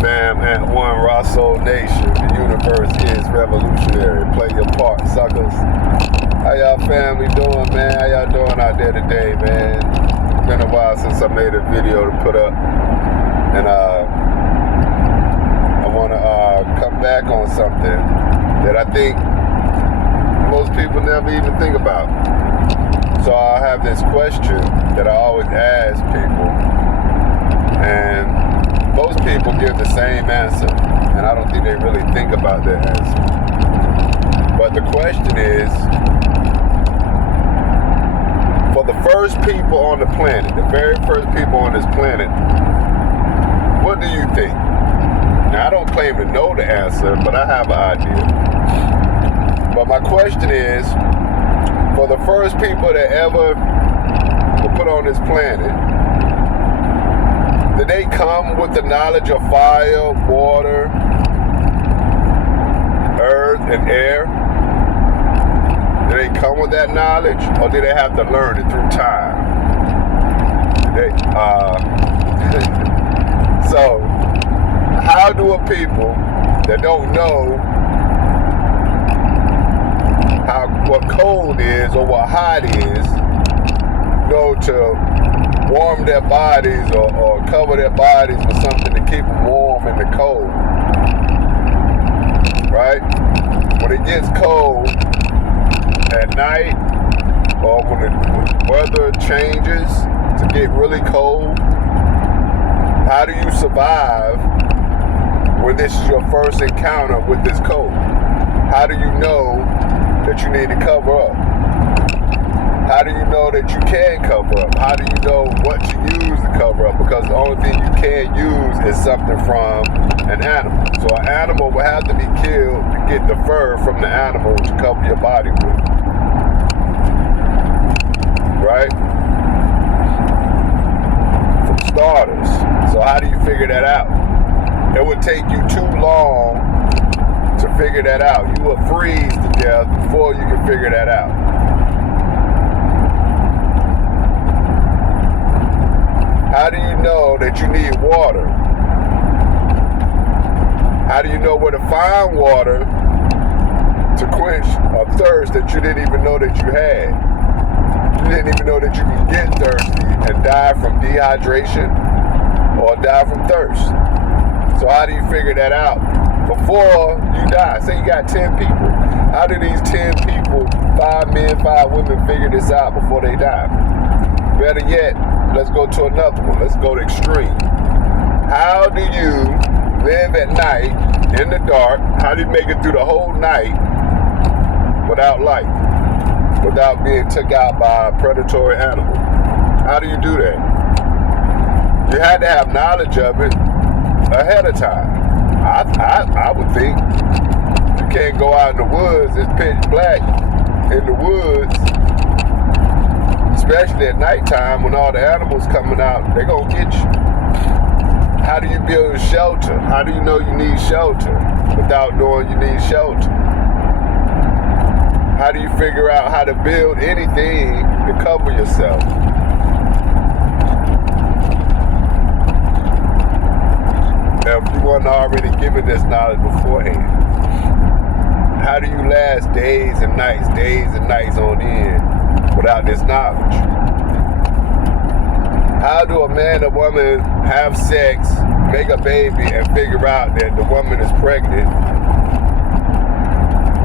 fam at One Rosso Nation. The universe is revolutionary. Play your part, suckers. How y'all family doing, man? How y'all doing out there today, man? It's been a while since I made a video to put up. And I want to come back on something that I think most people never even think about. So I have this question that I always ask people. And most people give the same answer, and I don't think they really think about their answer. But the question is, for the first people on the planet, the very first people on this planet, what do you think? Now, I don't claim to know the answer, but I have an idea. But my question is, for the first people that ever were put on this planet, did they come with the knowledge of fire, water, earth, and air? Did they come with that knowledge, or did they have to learn it through time? So, how do a people that don't know what cold is or what hot is know to warm their bodies or cover their bodies with something to keep them warm in the cold, right? When it gets cold at night, or when the weather changes to get really cold, how do you survive when this is your first encounter with this cold? How do you know that you need to cover up? How do you know that you can cover up? How do you know what to use to cover up? Because the only thing you can use is something from an animal. So an animal will have to be killed to get the fur from the animal to cover your body with. Right? For starters. So how do you figure that out? It would take you too long to figure that out. You will freeze to death before you can figure that out. How do you know that you need water? How do you know where to find water to quench a thirst that you didn't even know that you had? You didn't even know that you can get thirsty and die from dehydration or die from thirst. So how do you figure that out before you die? Say you got 10 people. How do these 10 people, 5 men, 5 women, figure this out before they die? Better yet, let's go to another one. Let's go to extreme. How do you live at night in the dark? How do you make it through the whole night without light? Without being took out by a predatory animal? How do you do that? You had to have knowledge of it ahead of time. I would think. You can't go out in the woods. It's pitch black in the woods. Especially at nighttime when all the animals coming out, they're going to get you. How do you build a shelter? How do you know you need shelter without knowing you need shelter? How do you figure out how to build anything to cover yourself? Now, if you weren't already given this knowledge beforehand, how do you last days and nights on end without this knowledge? How do a man or woman have sex, make a baby, and figure out that the woman is pregnant,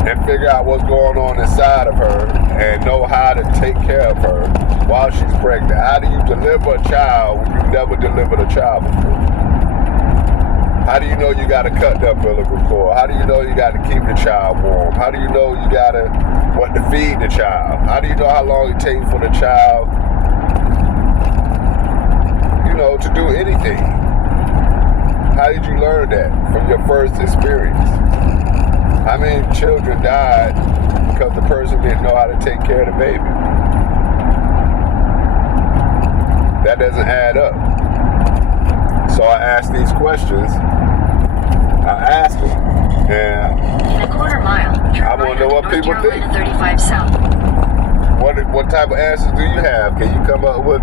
and figure out what's going on inside of her, and know how to take care of her while she's pregnant? How do you deliver a child when you've never delivered a child before? How do you know you got to cut the umbilical cord? How do you know you got to keep the child warm? How do you know you got to what to feed the child? How do you know how long it takes for the child, to do anything? How did you learn that from your first experience? How many children died because the person didn't know how to take care of the baby? That doesn't add up. So I ask these questions. I ask them, and in a quarter mile, I want to know what people think. 35 South. What type of answers do you have? Can you come up with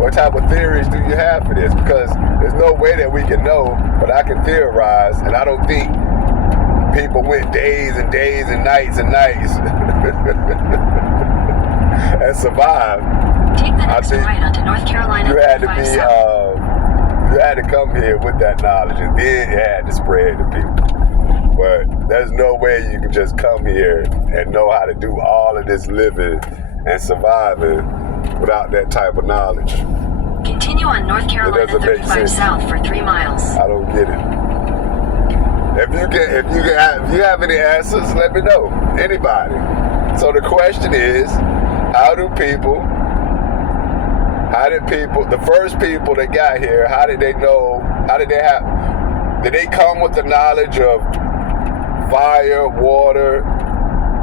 What type of theories do you have for this? Because there's no way that we can know, but I can theorize, and I don't think people went days and days and nights and nights and survived. Take the next right onto North Carolina. You had to be, you had to come here with that knowledge, and then it had to spread to people. But there's no way you can just come here and know how to do all of this living and surviving without that type of knowledge. Continue on North Carolina 35 South for 3 miles. I don't get it. If you have any answers, let me know. Anybody. So the question is, the first people that got here, how did they come with the knowledge of fire, water,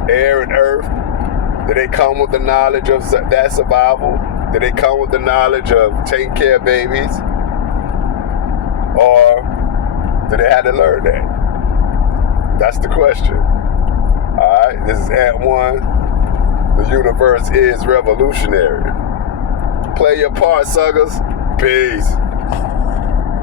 air, and earth? Did they come with the knowledge of that survival? Did they come with the knowledge of taking care of babies? Or did they have to learn that? That's the question. Alright, this is Ant 1. The universe is revolutionary. Play your part, suckers. Peace.